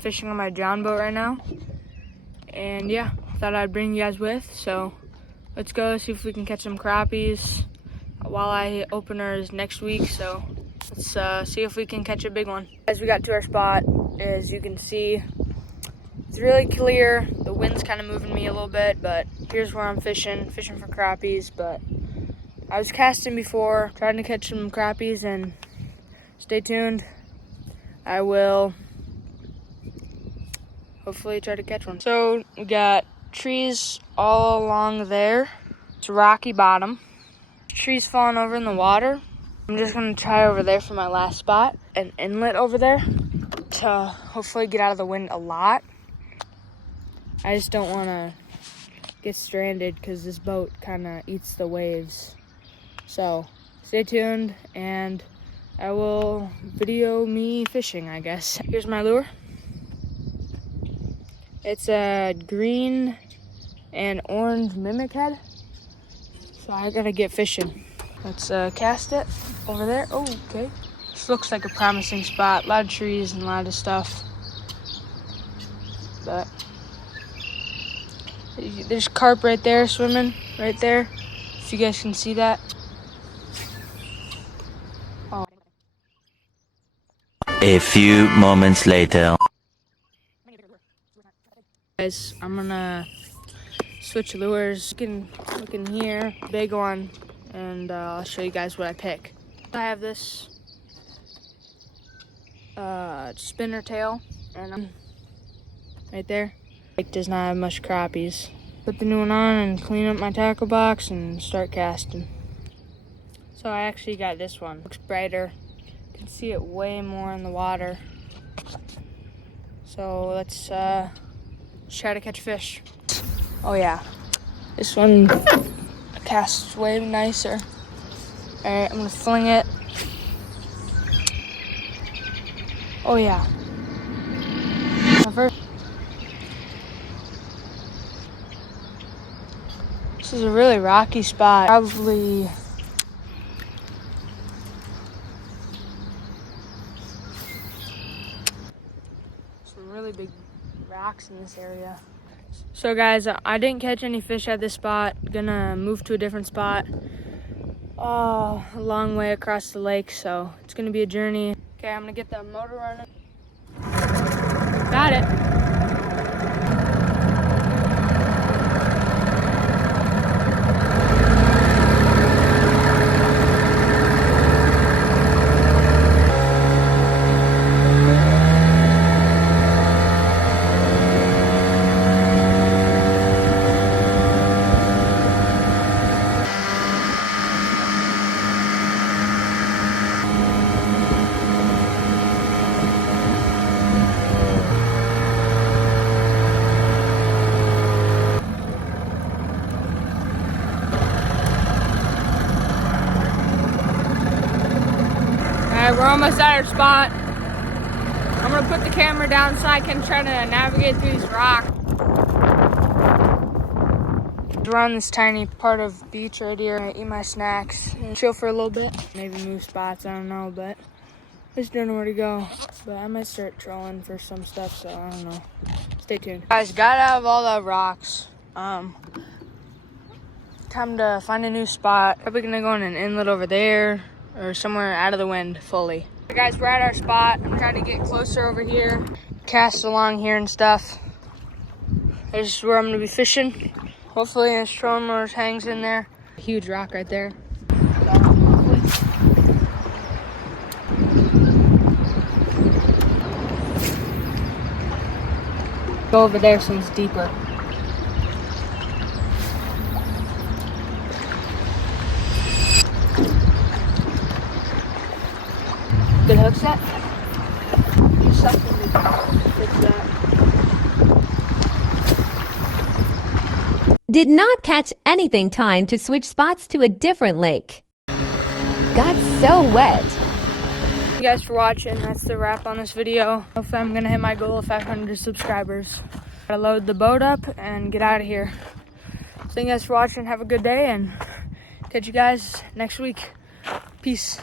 fishing on my John boat right now. And yeah, thought I'd bring you guys with. So let's go see if we can catch some crappies. Walleye opener is next week, so let's see if we can catch a big one. As we got to our spot, as you can see, it's really clear. The wind's kind of moving me a little bit, but here's where I'm fishing for crappies. But I was casting before, trying to catch some crappies, and stay tuned. I will hopefully try to catch one. So we got trees all along there. It's a rocky bottom. Trees falling over in the water. I'm just gonna try over there for my last spot, an inlet over there, to hopefully get out of the wind a lot. I just don't wanna get stranded because this boat kinda eats the waves. So stay tuned and I will video me fishing, I guess. Here's my lure. It's a green and orange mimic head. So I gotta get fishing. Let's cast it over there. Oh, okay. This looks like a promising spot. A lot of trees and a lot of stuff. But there's carp right there swimming, right there. If you guys can see that. Oh. A few moments later. Guys, I'm gonna switch lures. Look in here, big one, and I'll show you guys what I pick. I have this spinner tail, and I'm right there. It does not have much crappies. Put the new one on and clean up my tackle box and start casting. So I actually got this one. Looks brighter. You can see it way more in the water. So let's try to catch fish. Oh yeah, this one casts way nicer. All right, I'm gonna fling it. Oh yeah. This is a really rocky spot. Probably some really big rocks in this area. So guys, I didn't catch any fish at this spot. Gonna move to a different spot. Oh, a long way across the lake, so it's gonna be a journey. Okay, I'm gonna get the motor running. Got it. We're almost at our spot. I'm gonna put the camera down so I can try to navigate through these rocks. We're on this tiny part of beach right here. I eat my snacks and chill for a little bit. Maybe move spots, I don't know, but I just don't know where to go. But I might start trolling for some stuff, so I don't know. Stay tuned. Guys, got out of all the rocks. Time to find a new spot. Probably gonna go in an inlet over there, or somewhere out of the wind fully. Hey guys, we're at our spot. I'm trying to get closer over here, cast along here and stuff. This is where I'm gonna be fishing. Hopefully this trolling lure hangs in there. Huge rock right there. Go over there since it's deeper. Good hook set. Just something to fix that. Did not catch anything. Time to switch spots to a different lake. Got so wet. Thank you guys for watching. That's the wrap on this video. Hopefully I'm gonna hit my goal of 500 subscribers. Gotta load the boat up and get out of here. Thank you guys for watching. Have a good day and catch you guys next week. Peace.